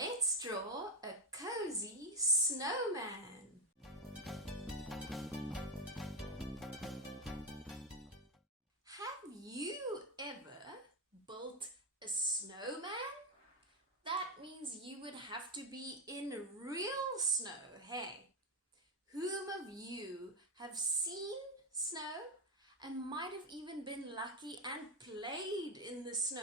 Let's draw a cozy snowman. Have you ever built a snowman? That means you would have to be in real snow, hey? Whom of you have seen snow and might have even been lucky and played in the snow?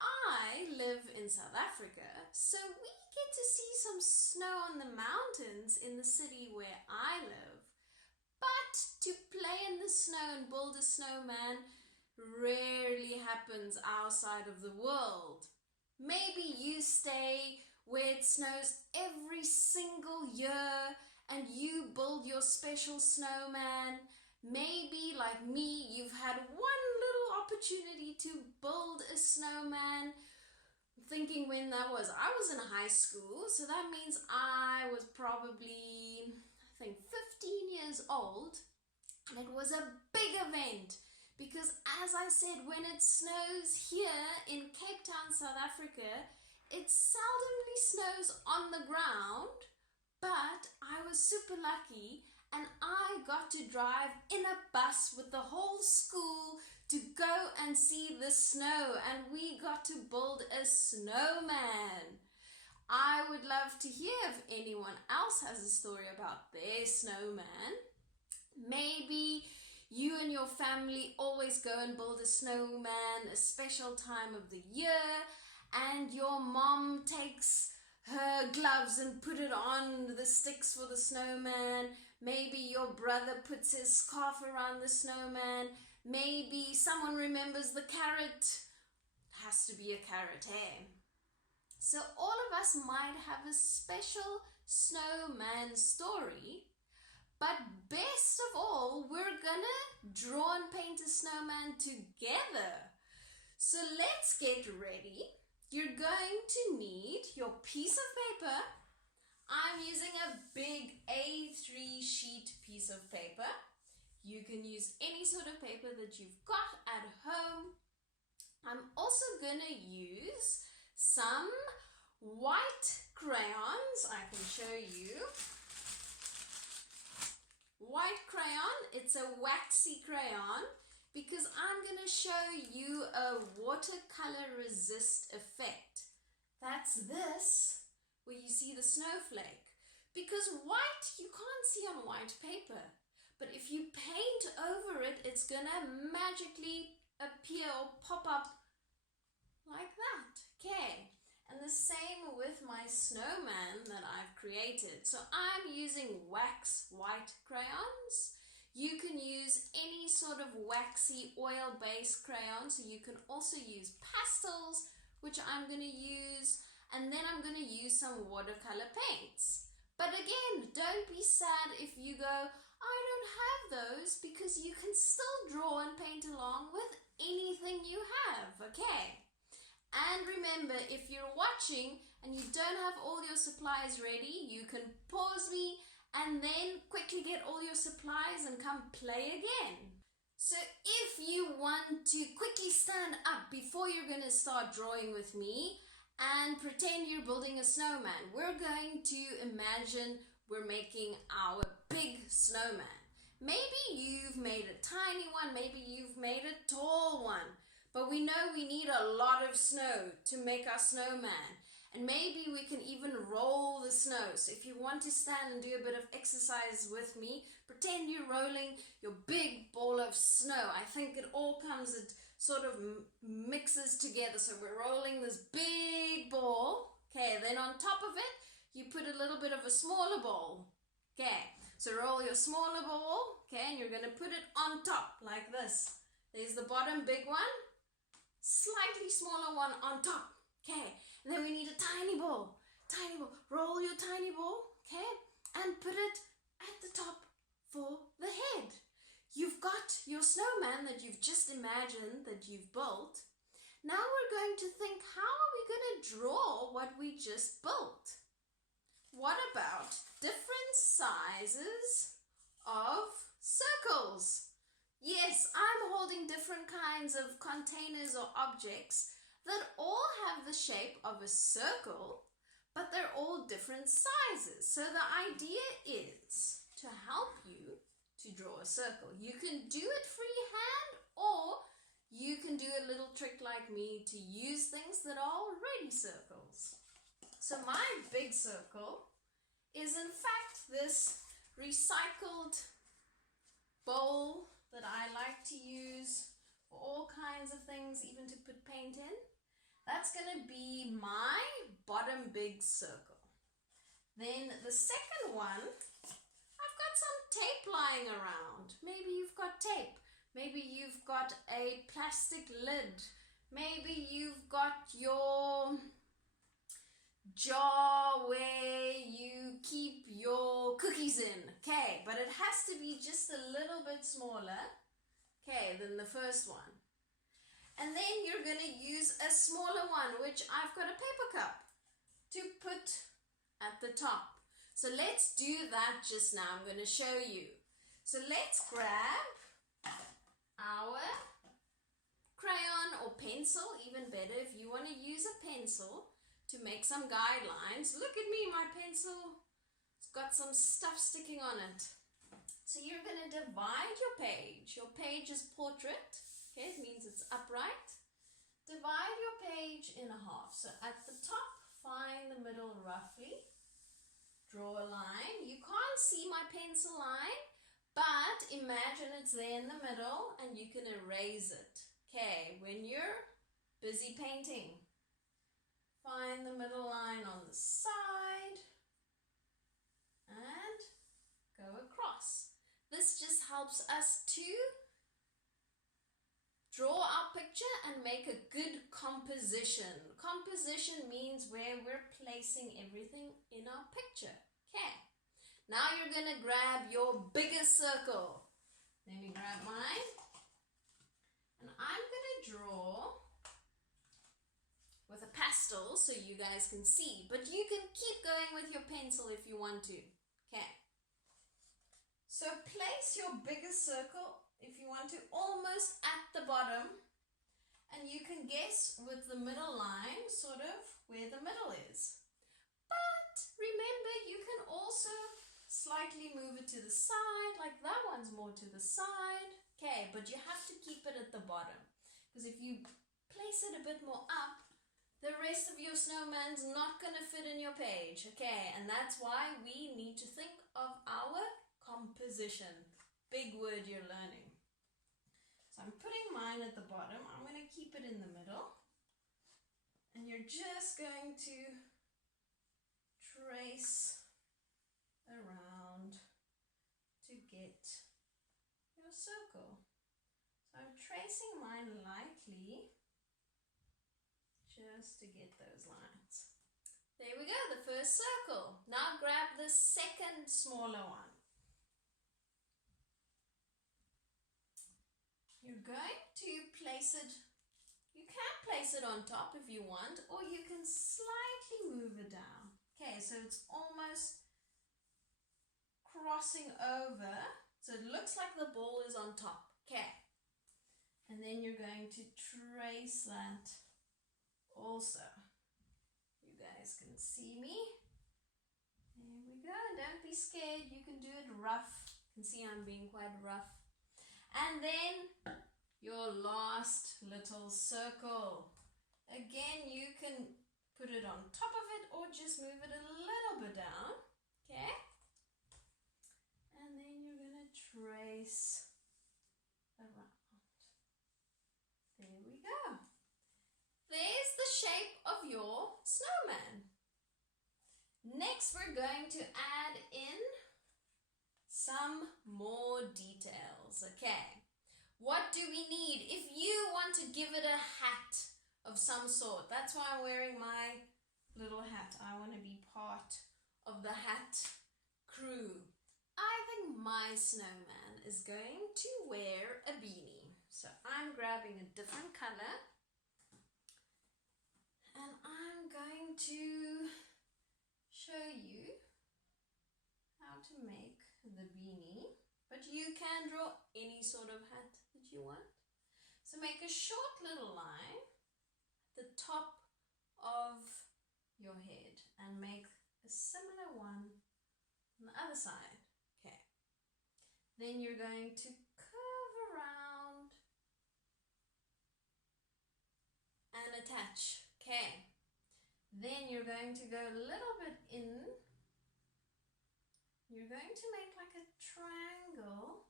I live in South Africa, so we get to see some snow on the mountains in the city where I live. But to play in the snow and build a snowman rarely happens our side of the world. Maybe you stay where it snows every single year and you build your special snowman. Maybe, like me, you've had one little opportunity to build a snowman. Thinking when that was, I was in high school, so that means I was probably, 15 years old. And it was a big event because, as I said, when it snows here in Cape Town, South Africa, it seldomly snows on the ground, but I was super lucky and I got to drive in a bus with the whole school to go and see the snow, and we got to build a snowman. I would love to hear if anyone else has a story about their snowman. Maybe you and your family always go and build a snowman a special time of the year, and your mom takes her gloves and put it on the sticks for the snowman. Maybe your brother puts his scarf around the snowman. Maybe someone remembers the carrot. It has to be a carrot, hey? So all of us might have a special snowman story, but best of all, we're gonna draw and paint a snowman together. So let's get ready. You're going to need your piece of paper. I'm using a big A3 sheet piece of paper. You can use any sort of paper that you've got at home. I'm also going to use some white crayons. I can show you. White crayon, it's a waxy crayon, because I'm going to show you a watercolor resist effect. That's this, where you see the snowflake. Because white, you can't see on white paper. But if you paint over it, it's going to magically appear or pop up like that. Okay. And the same with my snowman that I've created. So I'm using wax white crayons. You can use any sort of waxy oil-based crayon. So you can also use pastels, which I'm going to use. And then I'm going to use some watercolor paints. But again, don't be sad if you go, I don't have those, because you can still draw and paint along with anything you have, okay? And remember, if you're watching and you don't have all your supplies ready, you can pause me and then quickly get all your supplies and come play again. So if you want to quickly stand up before you're going to start drawing with me and pretend you're building a snowman, we're going to imagine we're making our big snowman. Maybe you've made a tiny one, maybe you've made a tall one. But we know we need a lot of snow to make our snowman. And maybe we can even roll the snow. So if you want to stand and do a bit of exercise with me, pretend you're rolling your big ball of snow. I think it all comes, it sort of mixes together. So we're rolling this big ball. Okay, then on top of it, you put a little bit of a smaller ball. Okay, so roll your smaller ball. Okay, and you're going to put it on top like this. There's the bottom big one. Slightly smaller one on top, okay, and then we need a tiny ball, roll your tiny ball, okay, and put it at the top for the head. You've got your snowman that you've just imagined that you've built. Now we're going to think, how are we going to draw what we just built? What about different sizes of circles? Yes, I'm holding different kinds of containers or objects that all have the shape of a circle, but they're all different sizes. So the idea is to help you to draw a circle. You can do it freehand, or you can do a little trick like me to use things that are already circles. So my big circle is in fact this recycled bowl that I like to use for all kinds of things, even to put paint in. That's going to be my bottom big circle. Then the second one, I've got some tape lying around. Maybe you've got tape. Maybe you've got a plastic lid. Maybe you've got your jar where you keep your cookies in. Okay, but it has to be just a little bit smaller, okay, than the first one. And then you're going to use a smaller one, which I've got a paper cup to put at the top. So let's do that just now. I'm going to show you. So let's grab our crayon or pencil, even better if you want to use a pencil to make some guidelines. Look at me, my pencil, it's got some stuff sticking on it. So you're going to divide your page. Your page is portrait. Okay, it means it's upright. Divide your page in half. So at the top, find the middle roughly. Draw a line. You can't see my pencil line, but imagine it's there in the middle and you can erase it. Okay, when you're busy painting, find the middle line on the side and go across. This just helps us to draw our picture and make a good composition. Composition means where we're placing everything in our picture. Okay. Now you're going to grab your biggest circle. Let me grab mine. And I'm going to draw with a pastel so you guys can see. But you can keep going with your pencil if you want to. Okay. So place your biggest circle, if you want to, almost at the bottom, and you can guess with the middle line sort of where the middle is. But remember, you can also slightly move it to the side, like that one's more to the side. Okay, but you have to keep it at the bottom, because if you place it a bit more up, the rest of your snowman's not going to fit in your page. Okay, and that's why we need to think of our composition. Big word you're learning. So I'm putting mine at the bottom. I'm going to keep it in the middle. And you're just going to trace around to get your circle. So I'm tracing mine lightly just to get those lines. There we go, the first circle. Now grab the second smaller one. You're going to place it, you can place it on top if you want, or you can slightly move it down. Okay, so it's almost crossing over, so it looks like the ball is on top. Okay, and then you're going to trace that also. You guys can see me. There we go, don't be scared, you can do it rough. You can see I'm being quite rough. And then your last little circle. Again, you can put it on top of it or just move it a little bit down. Okay? And then you're going to trace around. There we go. There's the shape of your snowman. Next, we're going to add in some more details. Okay, what do we need? If you want to give it a hat of some sort, that's why I'm wearing my little hat. I want to be part of the hat crew. I think my snowman is going to wear a beanie. So I'm grabbing a different color and I'm going to show you how to make the beanie, but you can draw any sort of hat that you want. So make a short little line at the top of your head and make a similar one on the other side. Okay. Then you're going to curve around and attach. Okay. Then you're going to go a little bit in. You're going to make like a triangle,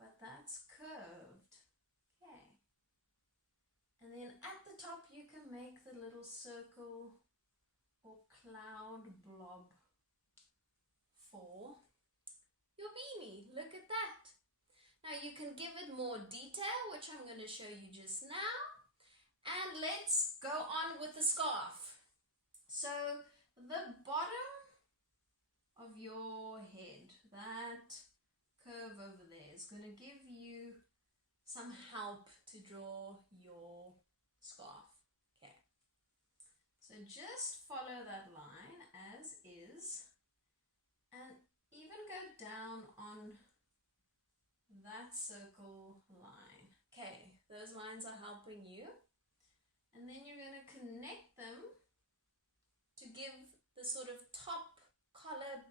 but that's curved. Okay. And then at the top you can make the little circle or cloud blob for your beanie. Look at that. Now you can give it more detail, which I'm going to show you just now. And let's go on with the scarf. So the bottom of your head, that curve over there, is going to give you some help to draw your scarf. Okay. So just follow that line as is and even go down on that circle line. Okay, those lines are helping you. And then you're going to connect them to give the sort of top collar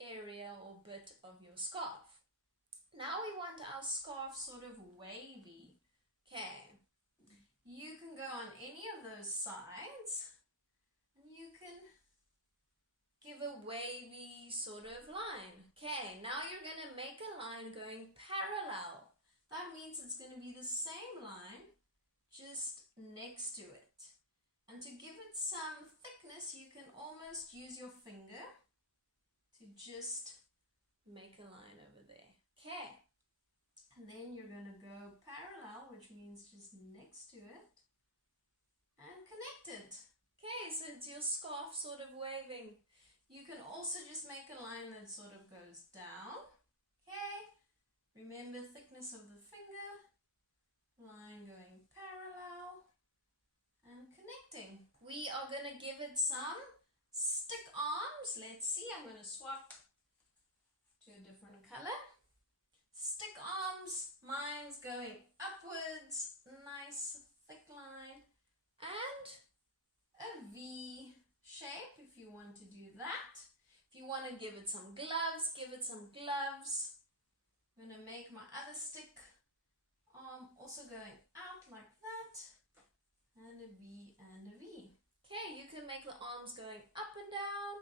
area or bit of your scarf. Now we want our scarf sort of wavy. Okay, you can go on any of those sides and you can give a wavy sort of line. Okay, now you're going to make a line going parallel. That means it's going to be the same line just next to it. And to give it some thickness, you can almost use your finger to just make a line over there. Okay. And then you're going to go parallel, which means just next to it, and connect it. Okay, so it's your scarf sort of waving. You can also just make a line that sort of goes down. Okay. Remember thickness of the finger, line going parallel, and connecting. We are going to give it some stick arms. Let's see, I'm going to swap to a different color. Stick arms, mine's going upwards, nice thick line, and a V shape if you want to do that. If you want to give it some gloves, give it some gloves. I'm going to make my other stick arm also going out like that, and a V and a V. Okay, you can make the arms going up and down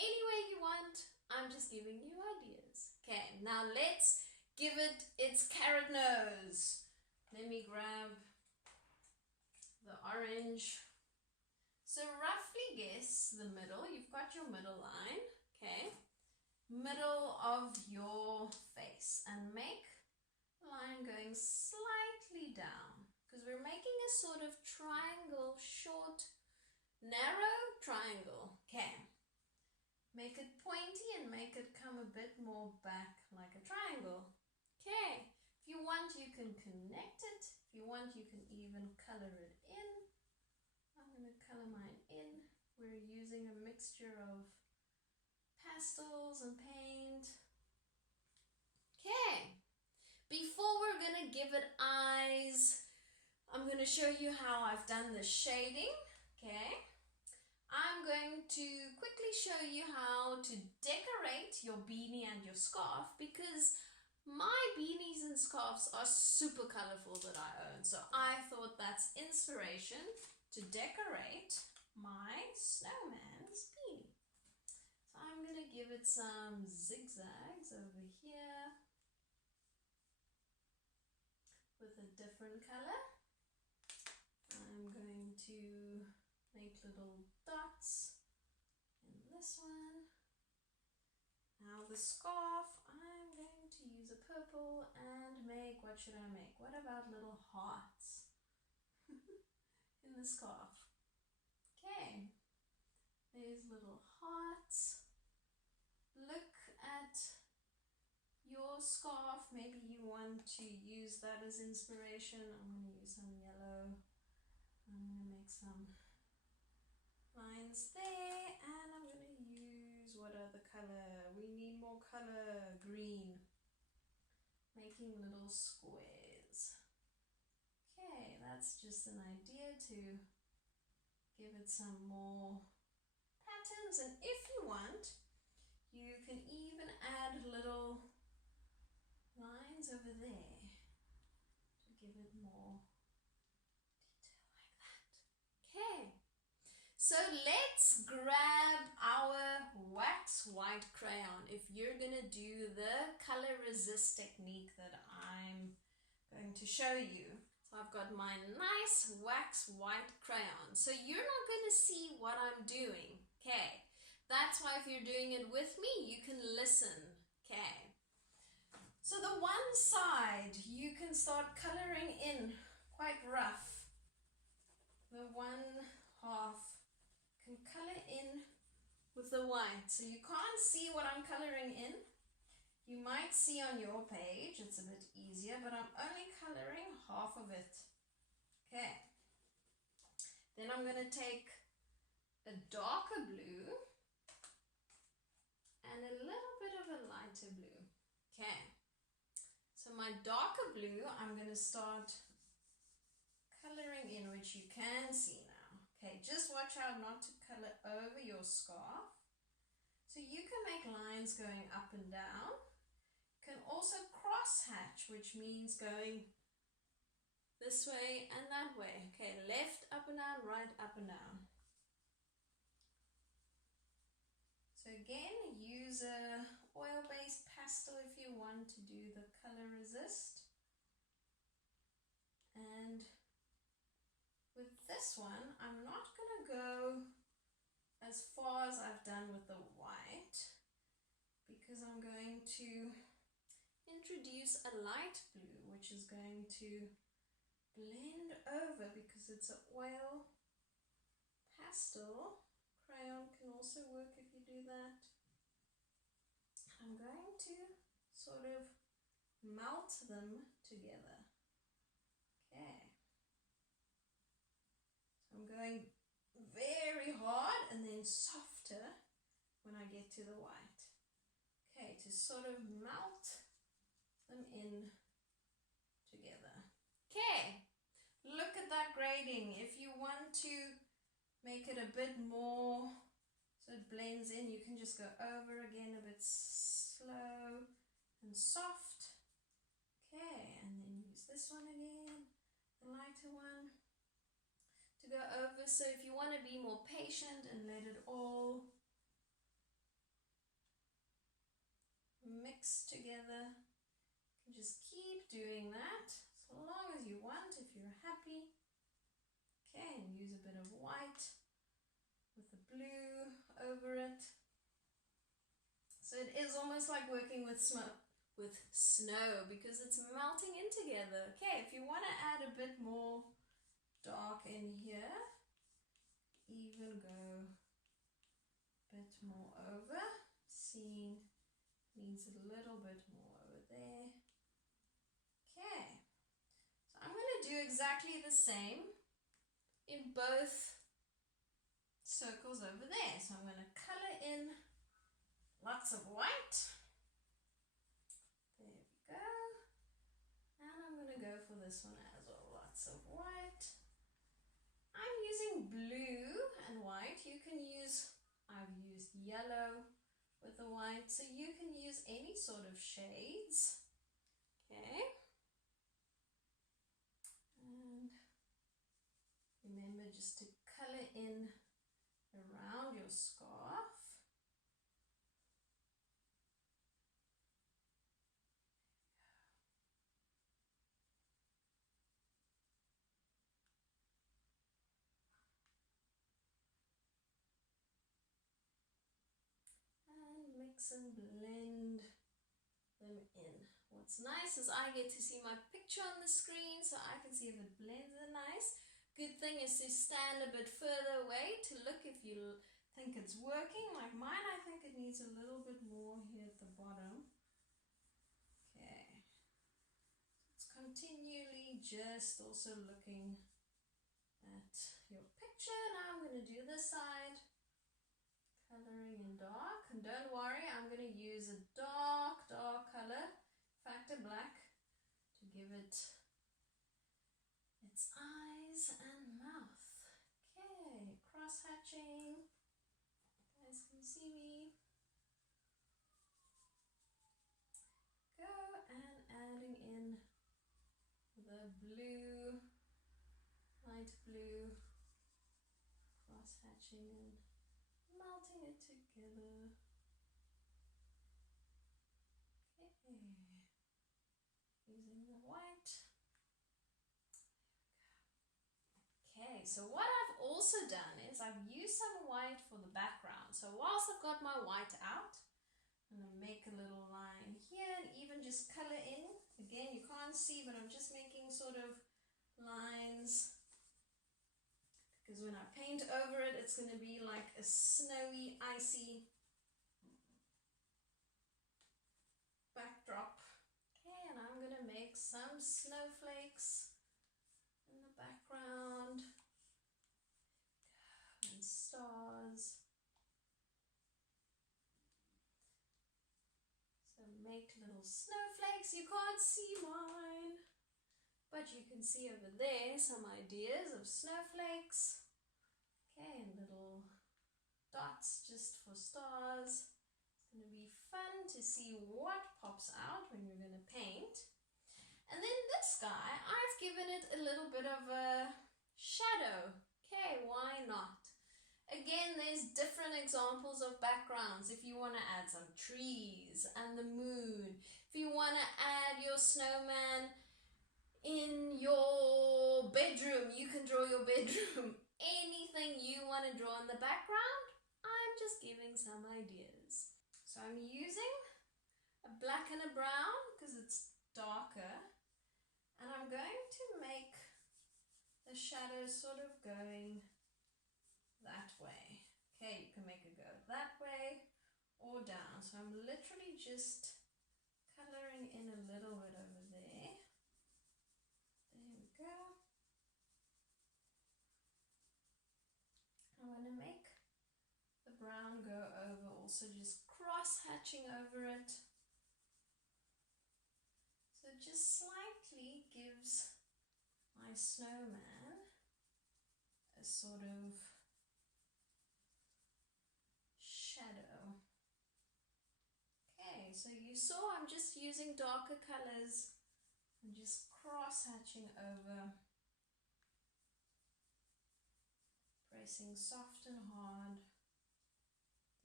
any way you want. I'm just giving you ideas. Okay, now let's give it its carrot nose. Let me grab the orange. So roughly guess the middle. You've got your middle line. Okay, middle of your face, and make the line going slightly down because we're making a sort of triangle, short, narrow triangle. Okay, make it pointy and make it come a bit more back like a triangle. Okay, if you want you can connect it. If you want you can even color it in. I'm going to color mine in. We're using a mixture of pastels and paint. Okay, before we're going to give it eyes, I'm going to show you how I've done the shading. Okay, I'm going to quickly show you how to decorate your beanie and your scarf, because my beanies and scarves are super colorful that I own. So I thought that's inspiration to decorate my snowman's beanie. So I'm going to give it some zigzags over here with a different color. I'm going to make little dots in this one. Now the scarf, I'm going to use a purple and make, what should I make? What about little hearts in the scarf? Okay, there's little hearts. Look at your scarf. Maybe you want to use that as inspiration. I'm going to use some yellow. I'm going to make some lines there, and I'm going to use, what other color? We need more color, green. Making little squares. Okay, that's just an idea to give it some more patterns. And if you want, you can even add little lines over there to give it more detail like that. Okay, so let's grab our wax white crayon if you're gonna do the color resist technique that I'm going to show you. So I've got my nice wax white crayon. So you're not going to see what I'm doing. Okay, that's why if you're doing it with me, you can listen. Okay, so the one side you can start coloring in quite rough. The one half can color in with the white, so you can't see what I'm coloring in. You might see on your page, it's a bit easier, but I'm only coloring half of it. Okay. Then I'm going to take a darker blue and a little bit of a lighter blue. Okay. So my darker blue, I'm going to start coloring in, which you can see now. Okay, just watch out not to color over your scarf. So you can make lines going up and down. Can also cross hatch, which means going this way and that way. Okay, left up and down, right up and down. So again, use a oil-based pastel if you want to do the color resist. And with this one, I'm not going to go as far as I've done with the white, because I'm going to introduce a light blue, which is going to blend over because it's an oil pastel. Crayon can also work if you do that. I'm going to sort of melt them together. Okay. So I'm going very hard and then softer when I get to the white. Okay, to sort of melt them in together. Okay, look at that grading. If you want to make it a bit more so it blends in, you can just go over again a bit slow and soft. Okay, and then use this one again, the lighter one, to go over. So if you want to be more patient and let it all mix together, just keep doing that as long as you want, if you're happy. Okay, and use a bit of white with the blue over it. So it is almost like working with snow because it's melting in together. Okay, if you want to add a bit more dark in here, even go a bit more over. Seeing needs a little bit more over there. Okay, so I'm going to do exactly the same in both circles over there. So I'm going to color in lots of white. There we go. And I'm going to go for this one as well. Lots of white. I'm using blue and white. You can use, I've used yellow with the white, so you can use any sort of shades. Okay. And remember just to color in around your scarf. And mix and blend them in. What's nice is I get to see my picture on the screen, so I can see if it blends in nice. Good thing is to stand a bit further away to look if you think it's working. Like mine, I think it needs a little bit more here at the bottom. Okay. It's continually just also looking at your picture. Now I'm going to do this side. Coloring in dark. And don't worry, I'm going to use a dark color, Factor Black, to give it its eye. eyes and mouth. Okay, cross-hatching. You guys can see me. Go and adding in the blue, light blue, cross-hatching and melting it together. Okay, using the white. Okay, so what I've also done is I've used some white for the background. So whilst I've got my white out, I'm going to make a little line here and even just color in. Again, you can't see, but I'm just making sort of lines, because when I paint over it, it's going to be like a snowy, icy backdrop. Okay, and I'm going to make some snowflakes in the background and stars. So make little snowflakes. You can't see mine, but you can see over there some ideas of snowflakes. Okay, and little dots just for stars. It's going to be fun to see what pops out when you're going to paint. And then this guy, I've given it a little bit of a shadow. Okay, why not? Again, there's different examples of backgrounds. If you want to add some trees and the moon, if you want to add your snowman in your bedroom, you can draw your bedroom. Anything you want to draw in the background, I'm just giving some ideas. So I'm using a black and a brown because it's darker, and I'm going to make the shadow sort of going that way. Okay, you can make it go that way or down. So I'm literally just coloring in a little bit over there. There we go. I'm going to make the brown go over, also just cross-hatching over it. So it just slightly gives my snowman a sort of shadow. Okay, so you saw I'm just using darker colors and just cross-hatching over, pressing soft and hard.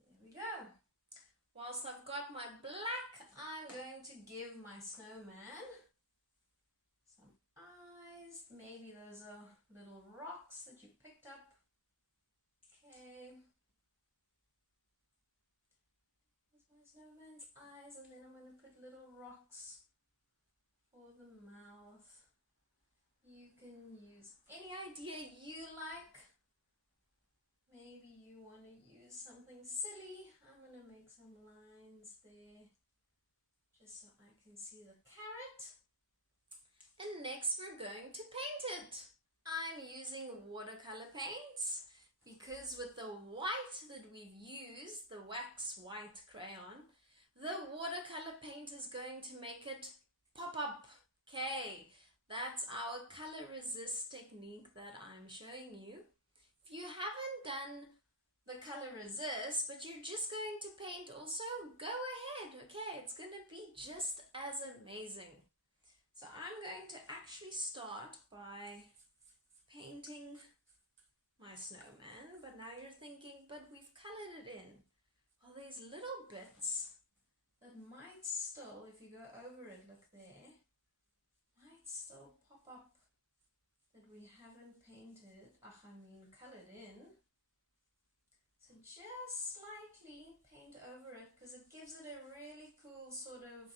There we go. Whilst I've got my black, I'm going to give my snowman some eyes. Maybe those are little rocks that you picked up. Okay. Snowman's eyes, and then I'm going to put little rocks for the mouth. You can use any idea you like. Maybe you want to use something silly. I'm going to make some lines there just so I can see the carrot. And next we're going to paint it. I'm using watercolor paints, because with the white that we've used, the wax white crayon, the watercolor paint is going to make it pop up. Okay, that's our color resist technique that I'm showing you. If you haven't done the color resist, but you're just going to paint also, go ahead. Okay, it's going to be just as amazing. So I'm going to actually start by painting my snowman, but now you're thinking, but we've colored it in. Well, there's little bits that might still, if you go over it, look there, might still pop up that we haven't painted, colored in. So just slightly paint over it, because it gives it a really cool sort of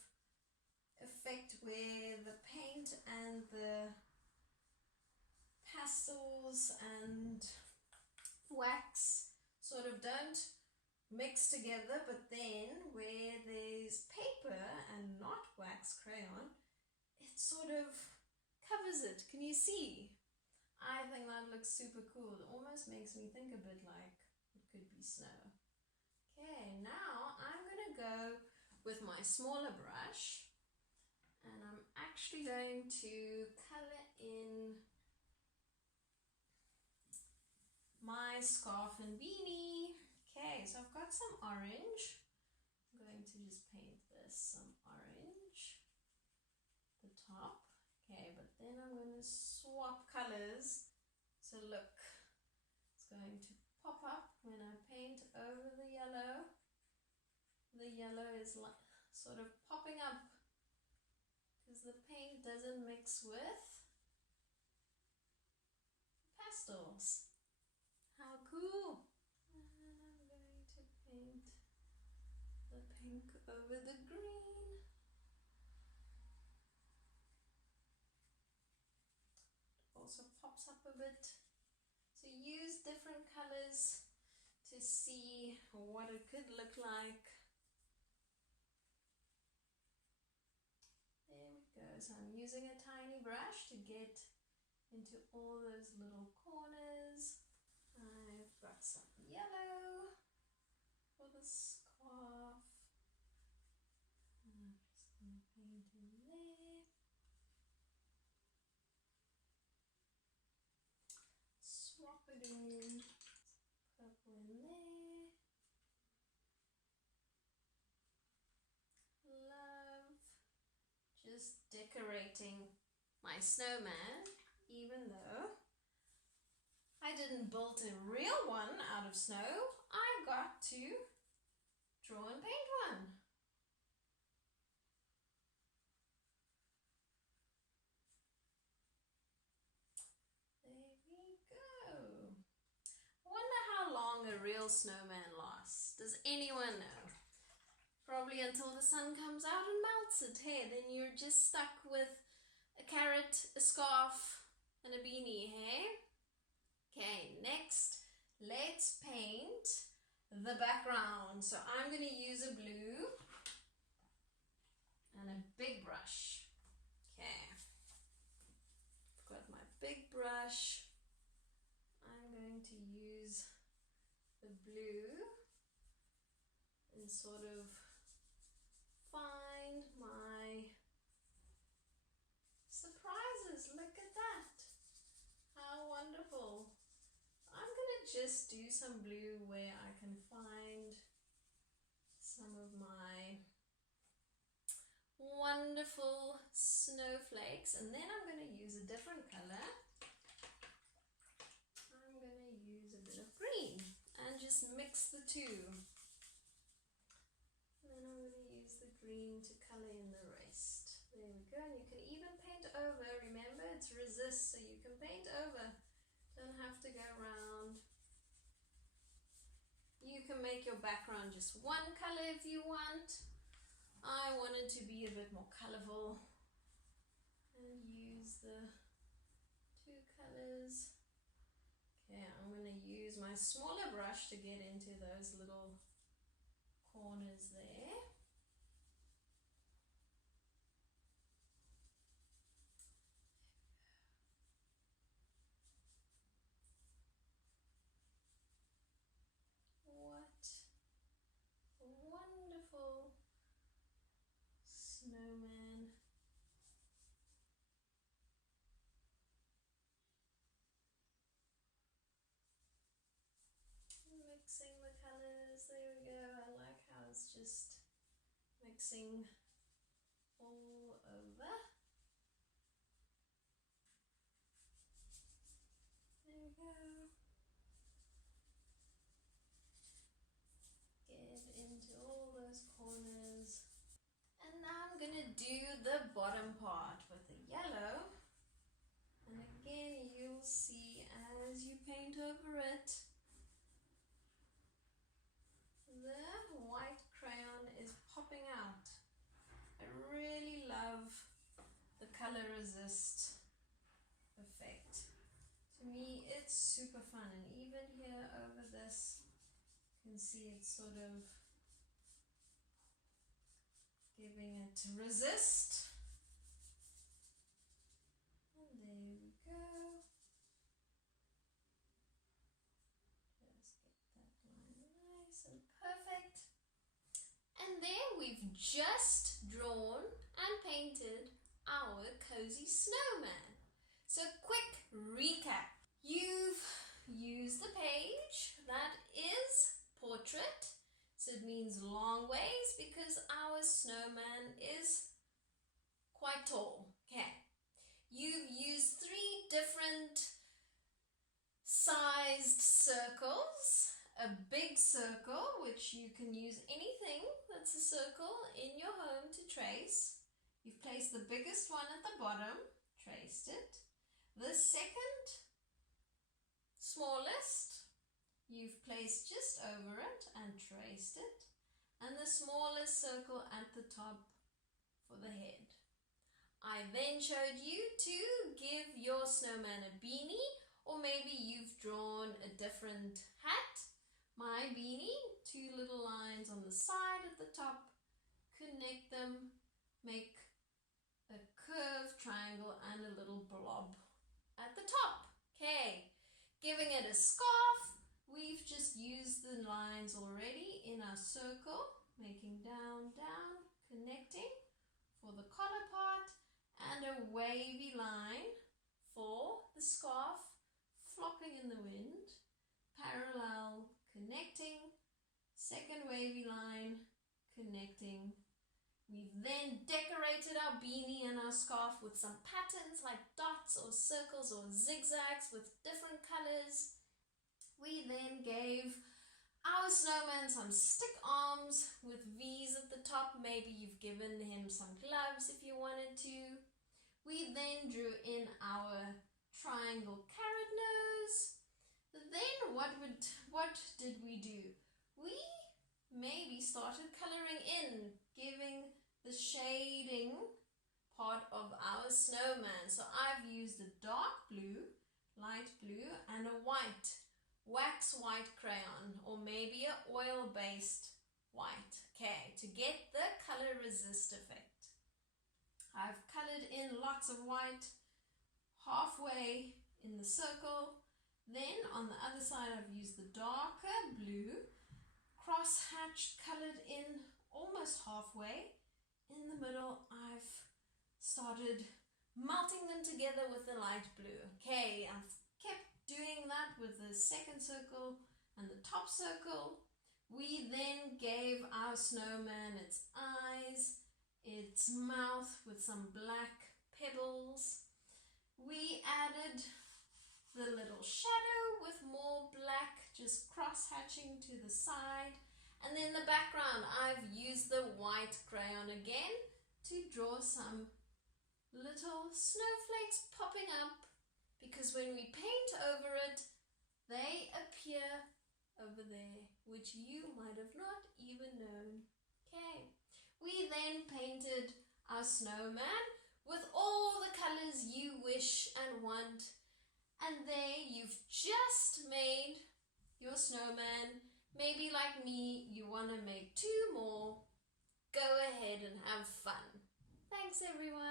effect where the paint and the pastels and wax sort of don't mix together, but then where there's paper and not wax crayon, it sort of covers it. Can you see? I think that looks super cool. It almost makes me think a bit like it could be snow. Okay, now I'm going to go with my smaller brush, and I'm actually going to color in my scarf and beanie. Okay, so I've got some orange. I'm going to just paint this some orange, the top. Okay, but then I'm going to swap colors. So look, it's going to pop up when I paint over the yellow. The yellow is like sort of popping up because the paint doesn't mix with pastels. How cool! And I'm going to paint the pink over the green. Also pops up a bit. So use different colors to see what it could look like. There we go. So I'm using a tiny brush to get into all those little corners. I've got some yellow for the scarf. And I'm just going to paint in there. Swap it in. Purple in there. Love just decorating my snowman, even though I didn't build a real one out of snow. I got to draw and paint one. There we go. I wonder how long a real snowman lasts. Does anyone know? Probably until the sun comes out and melts it. Hey, then you're just stuck with a carrot, a scarf, and a beanie, hey? Okay, next, let's paint the background. So I'm going to use a blue and a big brush. Okay, I've got my big brush. I'm going to use the blue and sort of find my surprises. Look at that. How wonderful. I'm going to just do some blue where I can find some of my wonderful snowflakes, and then I'm going to use a different color. I'm going to use a bit of green and just mix the two. And then I'm going to use the green to color in the rest. There we go. And you can even paint over. Remember, it's resist, so you can paint over. Don't have to go around. You can make your background just one color if you want. I want it to be a bit more colorful. And use the two colors. Okay, I'm going to use my smaller brush to get into those little corners there. What a wonderful snowman. Mixing the colors, there we go. I like how it's just mixing all over. There we go. Get into all those corners. And now I'm going to do the bottom part with the yellow. And again, you'll see as you paint over it, the white crayon is popping out. I really love the color resist effect. To me, it's super fun. And even here over this, you can see it's sort of giving it resist. And there we go. Just get that line nice and perfect. And there we've just drawn and painted our cozy snowman. So quick recap. You've use the page that is portrait. So it means long ways because our snowman is quite tall. Okay. You've used 3 different sized circles. A big circle, which you can use anything that's a circle in your home to trace. You've placed the biggest one at the bottom, traced it. The second smallest, you've placed just over it and traced it. And the smallest circle at the top for the head. I then showed you to give your snowman a beanie, or maybe you've drawn a different hat. My beanie, 2 little lines on the side at the top, connect them, make a curved triangle and a little blob at the top. Okay, giving it a scarf, we've just used the lines already in our circle, making down, down, connecting for the collar part, and a wavy line for the scarf, flopping in the wind, parallel, connecting, second wavy line, connecting. We've then decorated our beanie and our scarf with some patterns like dots or circles or zigzags with different colors. We then gave our snowman some stick arms with V's at the top. Maybe you've given him some gloves if you wanted to. We then drew in our triangle carrot nose. Then what did we do? We maybe started coloring in, giving the shading part of our snowman. So I've used a dark blue, light blue, and a white, wax white crayon, or maybe an oil-based white, okay, to get the color resist effect. I've colored in lots of white halfway in the circle. Then on the other side I've used the darker blue, cross-hatched, colored in almost halfway. In the middle I've started melting them together with the light blue. Okay, I've kept doing that with the second circle and the top circle. We then gave our snowman its eyes, its mouth with some black pebbles. We added the little shadow with more black, just cross-hatching to the side. And then the background, I've used the white crayon again to draw some little snowflakes popping up, because when we paint over it, they appear over there, which you might have not even known. Okay, we then painted our snowman with all the colors you wish and want. And there you've just made your snowman. Maybe like me, you want to make 2 more. Go ahead and have fun. Thanks everyone.